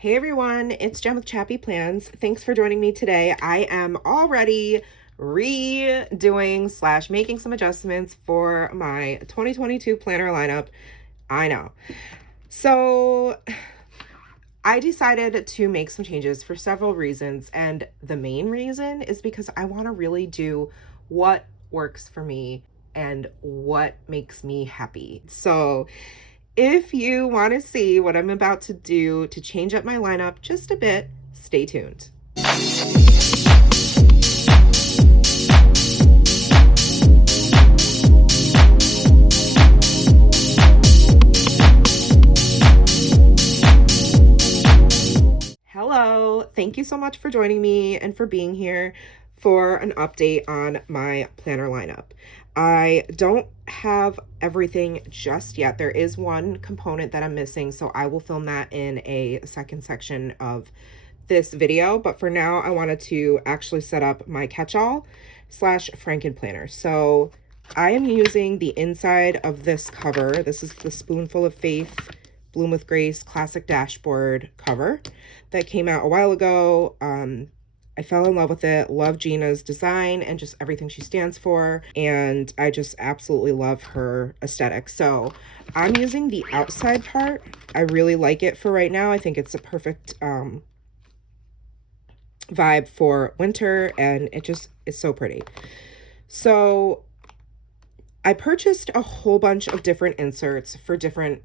Hey everyone, it's Jen with Chappy Plans. Thanks for joining me today. I am already redoing / making some adjustments for my 2022 planner lineup. I know. So I decided to make some changes for several reasons, and the main reason is because I want to really do what works for me and what makes me happy. So if you want to see what I'm about to do to change up my lineup just a bit, stay tuned. Hello, thank you so much for joining me and for being here for an update on my planner lineup. I don't have everything just yet. There is one component that I'm missing, so I will film that in a second section of this video. But for now, I wanted to actually set up my catch-all / frankenplanner. So I am using the inside of this cover. This is the Spoonful of Faith Bloom with Grace Classic Dashboard cover that came out a while ago. I fell in love with it, love Gina's design and just everything she stands for, and I just absolutely love her aesthetic. So I'm using the outside part. I really like it for right now. I think it's a perfect vibe for winter, and it just is so pretty. So I purchased a whole bunch of different inserts for different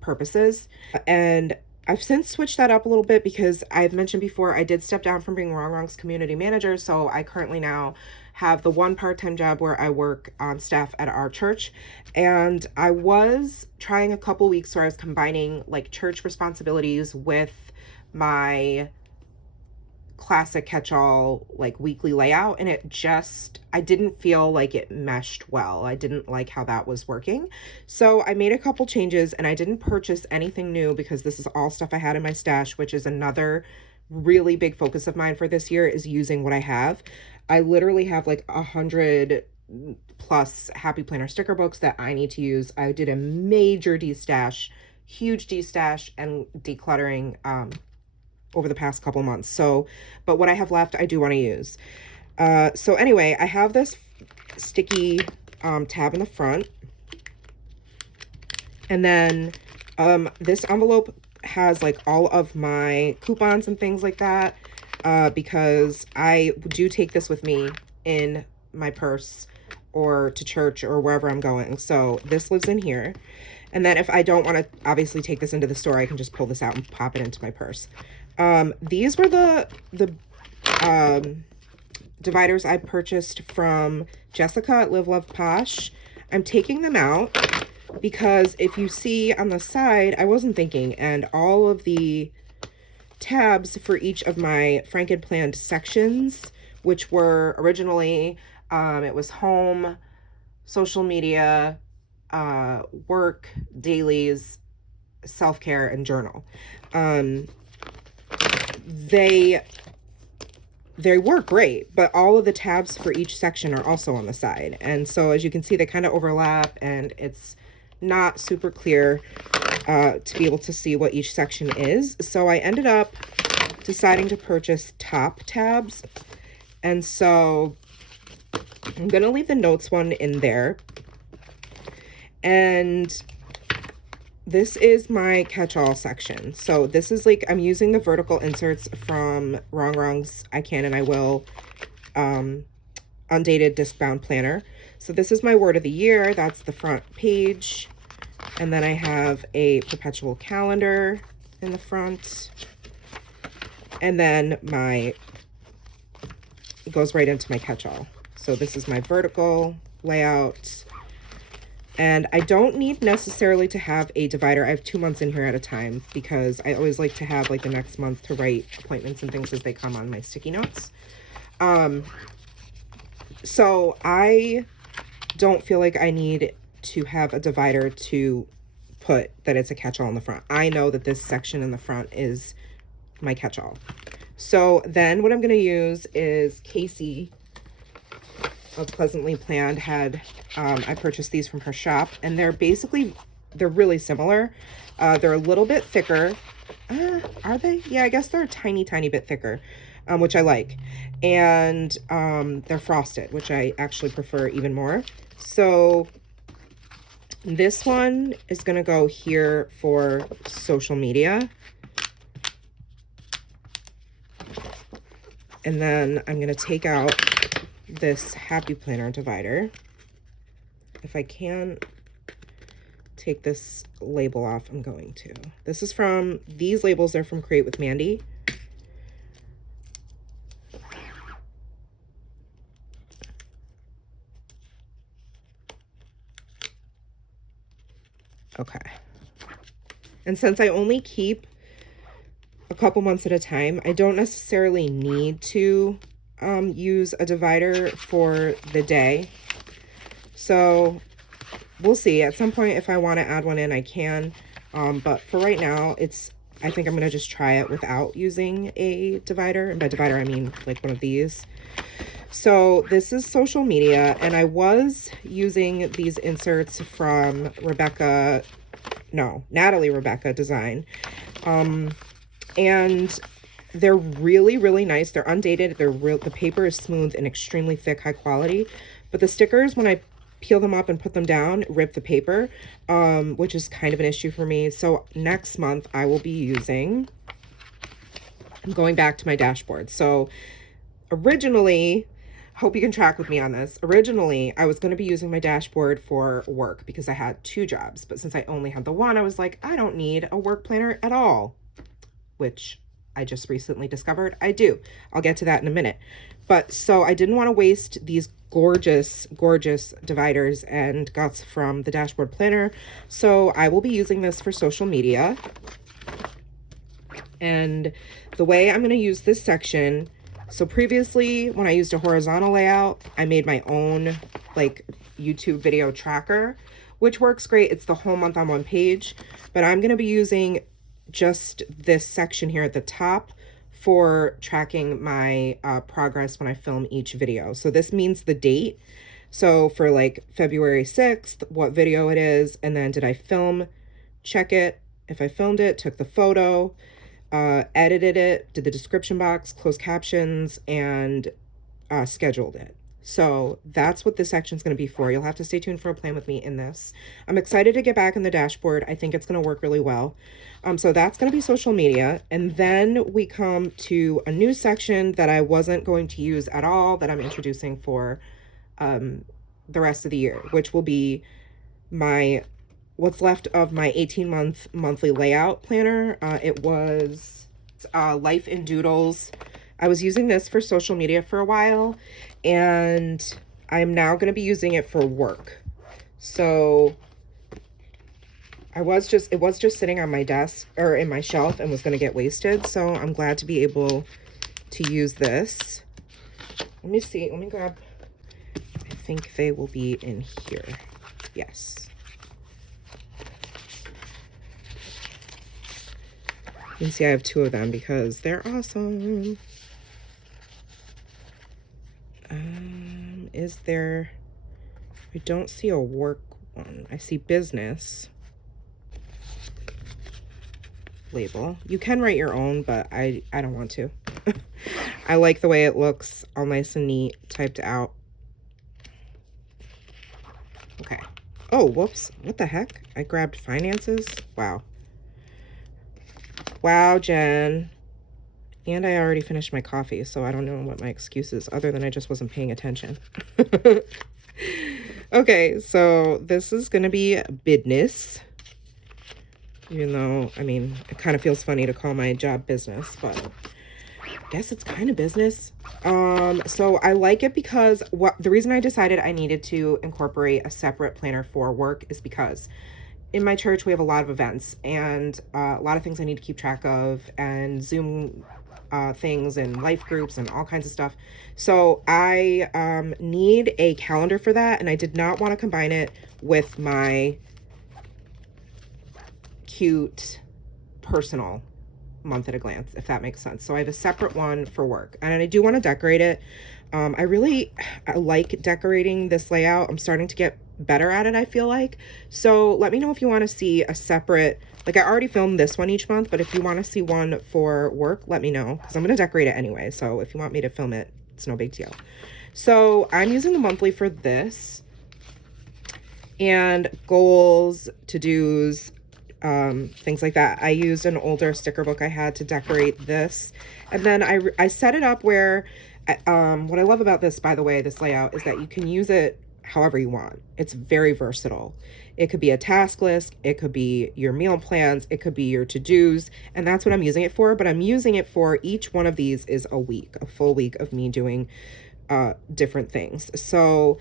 purposes, and I've since switched that up a little bit because I've mentioned before I did step down from being Wrong Wrong's community manager, so I currently now have the one part-time job where I work on staff at our church. And I was trying a couple weeks where I was combining like church responsibilities with my classic catch-all like weekly layout, and I didn't feel like it meshed well. I didn't like how that was working. So I made a couple changes, and I didn't purchase anything new because this is all stuff I had in my stash, which is another really big focus of mine for this year, is using what I have. I literally have like 100 plus Happy Planner sticker books that I need to use. I did a major huge destash and decluttering over the past couple months. So, but what I have left, I do want to use. So anyway, I have this sticky tab in the front. And then this envelope has like all of my coupons and things like that, because I do take this with me in my purse or to church or wherever I'm going. So this lives in here. And then if I don't want to obviously take this into the store, I can just pull this out and pop it into my purse. These were the dividers I purchased from Jessica at Live Love Posh. I'm taking them out because if you see on the side, I wasn't thinking, and all of the tabs for each of my frankenplanned sections, which were originally, it was home, social media, work, dailies, self-care, and journal. They work great, but all of the tabs for each section are also on the side. And so as you can see, they kind of overlap, and it's not super clear to be able to see what each section is. So I ended up deciding to purchase top tabs. And so I'm going to leave the notes one in there. And this is my catch-all section. So this is like, I'm using the vertical inserts from Wrong Wrong's I Can and I Will undated discbound planner. So this is my word of the year. That's the front page. And then I have a perpetual calendar in the front. And then it goes right into my catch-all. So this is my vertical layout. And I don't need necessarily to have a divider. I have 2 months in here at a time because I always like to have like the next month to write appointments and things as they come on my sticky notes. So I don't feel like I need to have a divider to put that it's a catch-all in the front. I know that this section in the front is my catch-all. So then what I'm going to use is Casey of Pleasantly Planned I purchased these from her shop, and they're basically they're really similar. They're a little bit thicker. Are they? Yeah, I guess they're a tiny bit thicker, which I like. And they're frosted, which I actually prefer even more. So this one is going to go here for social media. And then I'm going to take out this Happy Planner divider. If I can take this label off, I'm going to. This is from, these labels are from Create with Mandy. Okay. And since I only keep a couple months at a time, I don't necessarily need to use a divider for the day. So we'll see. At some point, if I want to add one in, I can. But for right now, I think I'm going to just try it without using a divider. And by divider, I mean like one of these. So this is social media, and I was using these inserts from Natalie Rebecca Design. And they're really nice. They're undated. The paper is smooth and extremely thick, high quality. But the stickers, when I peel them up and put them down, rip the paper, which is kind of an issue for me. So next month I will be I'm going back to my dashboard. So originally, hope you can track with me on this. Originally, I was going to be using my dashboard for work because I had 2 jobs. But since I only had the one, I was like, I don't need a work planner at all, which I just recently discovered I do. I'll get to that in a minute. But so I didn't want to waste these gorgeous dividers and guts from the dashboard planner. So I will be using this for social media. And the way I'm going to use this section, so previously when I used a horizontal layout, I made my own like YouTube video tracker, which works great. It's the whole month on one page, but I'm going to be using just this section here at the top for tracking my progress when I film each video. So this means the date. So for like February 6th, what video it is, and then did I film, check it. If I filmed it, took the photo, edited it, did the description box, closed captions, and scheduled it. So that's what this section is going to be for. You'll have to stay tuned for a plan with me in this. I'm excited to get back in the dashboard. I think it's going to work really well. So that's going to be social media. And then we come to a new section that I wasn't going to use at all, that I'm introducing for the rest of the year, which will be what's left of my 18-month monthly layout planner. It was Life in Doodles. I was using this for social media for a while, and I'm now going to be using it for work. So it was just sitting on my desk or in my shelf and was going to get wasted. So I'm glad to be able to use this. Let me see. Let me grab. I think they will be in here. Yes. You can see I have 2 of them because they're awesome. Is there, I don't see a work one. I see business label. You can write your own, but I don't want to. I like the way it looks, all nice and neat, typed out. Okay. Oh, whoops. What the heck? I grabbed finances. Wow. Wow, Jen. And I already finished my coffee, so I don't know what my excuse is other than I just wasn't paying attention. Okay, so this is going to be business. Even though, I mean, it kind of feels funny to call my job business, but I guess it's kind of business. So I like it because the reason I decided I needed to incorporate a separate planner for work is because in my church, we have a lot of events and a lot of things I need to keep track of, and Zoom things and life groups and all kinds of stuff. So I need a calendar for that, and I did not want to combine it with my cute personal month at a glance, if that makes sense. So I have a separate one for work, and I do want to decorate it. I like decorating this layout. I'm starting to get better at it, I feel like. So let me know if you want to see a separate, like I already filmed this one each month, but if you want to see one for work, let me know, because I'm going to decorate it anyway. So if you want me to film it, it's no big deal. So I'm using the monthly for this, and goals, to-dos, things like that. I used an older sticker book I had to decorate this. And then I set it up where, what I love about this, by the way, this layout, is that you can use it however you want. It's very versatile. It could be a task list, it could be your meal plans, it could be your to-dos, and that's what I'm using it for. But I'm using it for, each one of these is a week, a full week of me doing different things. So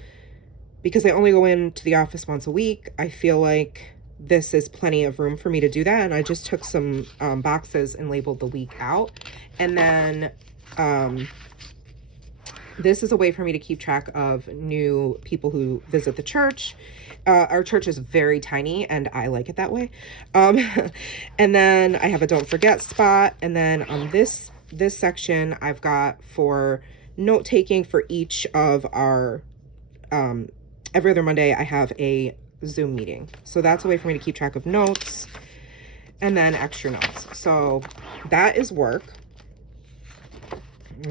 because I only go into the office once a week, I feel like this is plenty of room for me to do that. And I just took some boxes and labeled the week out. And then this is a way for me to keep track of new people who visit the church. Our church is very tiny, and I like it that way. And then I have a don't forget spot. And then on this section, I've got for note taking for each of our, every other Monday, I have a Zoom meeting. So that's a way for me to keep track of notes and then extra notes. So that is work.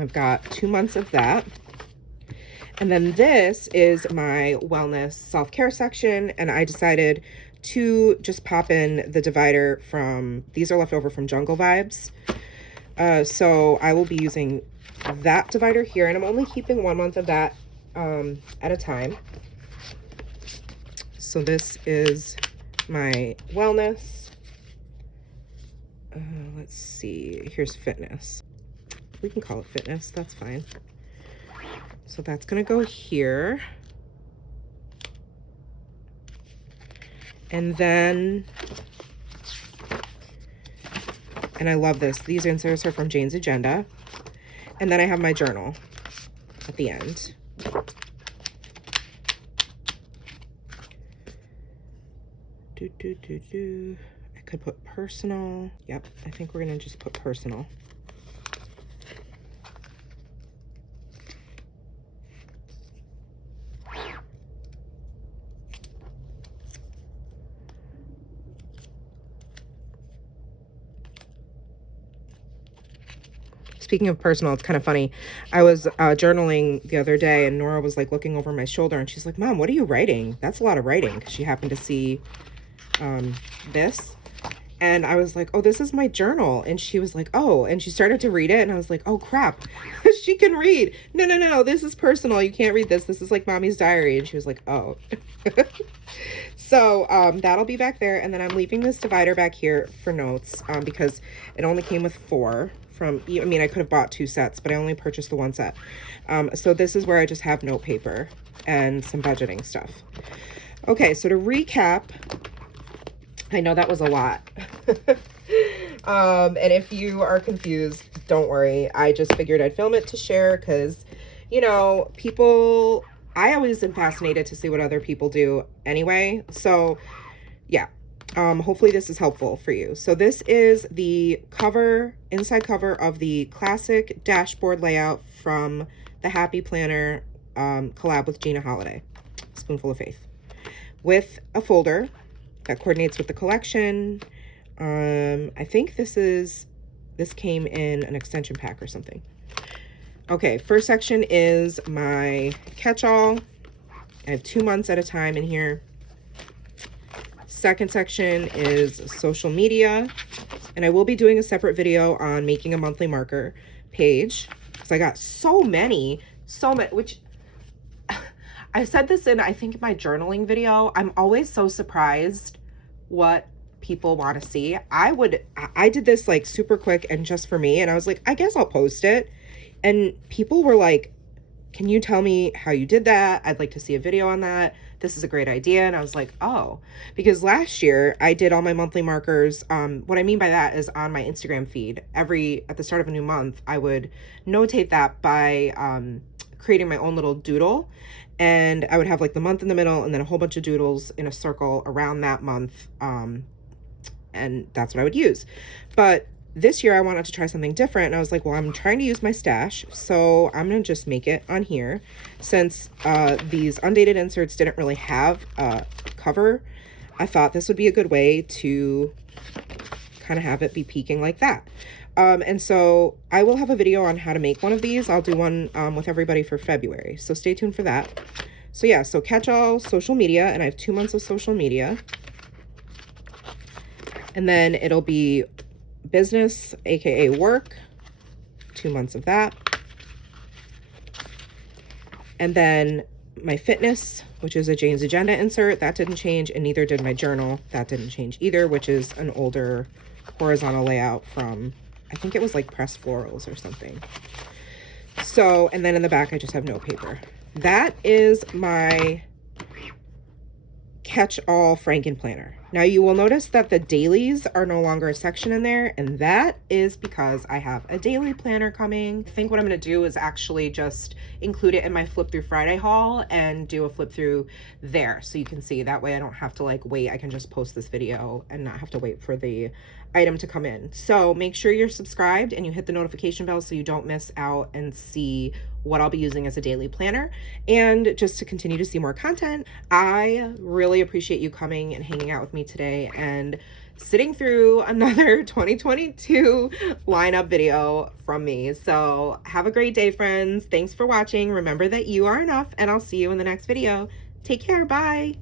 I've got 2 months of that. And then this is my wellness self-care section. And I decided to just pop in the divider from, these are left over from Jungle Vibes. So I will be using that divider here, and I'm only keeping 1 month of that at a time. So this is my wellness. Let's see, here's fitness. We can call it fitness, that's fine. So that's gonna go here. And then, and I love this, these inserts are from Jane's Agenda. And then I have my journal at the end. I could put personal. Yep, I think we're gonna just put personal. Speaking of personal, it's kind of funny. I was journaling the other day, and Nora was like looking over my shoulder, and she's like, "Mom, what are you writing? That's a lot of writing." 'Cause she happened to see this, and I was like, "Oh, this is my journal." And she was like, "Oh," and she started to read it, and I was like, "Oh crap, she can read. No, this is personal. You can't read this. This is like mommy's diary." And she was like, "Oh." So that'll be back there, and then I'm leaving this divider back here for notes because it only came with 4 from, I mean, I could have bought 2 sets, but I only purchased the 1 set. So this is where I just have note paper and some budgeting stuff. Okay, so to recap, I know that was a lot. And if you are confused, don't worry. I just figured I'd film it to share because, you know, people, I always am fascinated to see what other people do anyway. So yeah, hopefully this is helpful for you. So this is the cover, inside cover of the classic dashboard layout from the Happy Planner collab with Gina Holiday, Spoonful of Faith, with a folder that coordinates with the collection. I think this came in an extension pack or something. Okay, first section is my catch-all. I have 2 months at a time in here. Second section is social media, and I will be doing a separate video on making a monthly marker page because I got so many, which I said this in, I think, my journaling video. I'm always so surprised what people want to see. I did this like super quick and just for me, and I was like, I guess I'll post it. And people were like, "Can you tell me how you did that? I'd like to see a video on that. This is a great idea." And I was like, oh, because last year I did all my monthly markers. What I mean by that is on my Instagram feed, at the start of a new month, I would notate that by creating my own little doodle. And I would have like the month in the middle and then a whole bunch of doodles in a circle around that month. And that's what I would use. But this year I wanted to try something different, and I was like, well, I'm trying to use my stash, so I'm gonna just make it on here. Since these undated inserts didn't really have a cover, I thought this would be a good way to kind of have it be peeking like that. And so I will have a video on how to make one of these. I'll do one with everybody for February, so stay tuned for that. So yeah, so catch all social media, and I have 2 months of social media. And then it'll be business, aka work, 2 months of that. And then my fitness, which is a Jane's Agenda insert, that didn't change, and neither did my journal. That didn't change either, which is an older horizontal layout from, I think it was like Press Florals or something. So, and then in the back, I just have no paper. That is my catch-all frankenplanner. Now you will notice that the dailies are no longer a section in there, and that is because I have a daily planner coming. I think what I'm going to do is actually just include it in my flip through Friday haul and do a flip through there, so you can see. That way I don't have to like wait. I can just post this video and not have to wait for the item to come in. So make sure you're subscribed and you hit the notification bell so you don't miss out and see what I'll be using as a daily planner, and just to continue to see more content. I really appreciate you coming and hanging out with me today and sitting through another 2022 lineup video from me. So have a great day, friends. Thanks for watching. Remember that you are enough, and I'll see you in the next video. Take care. Bye.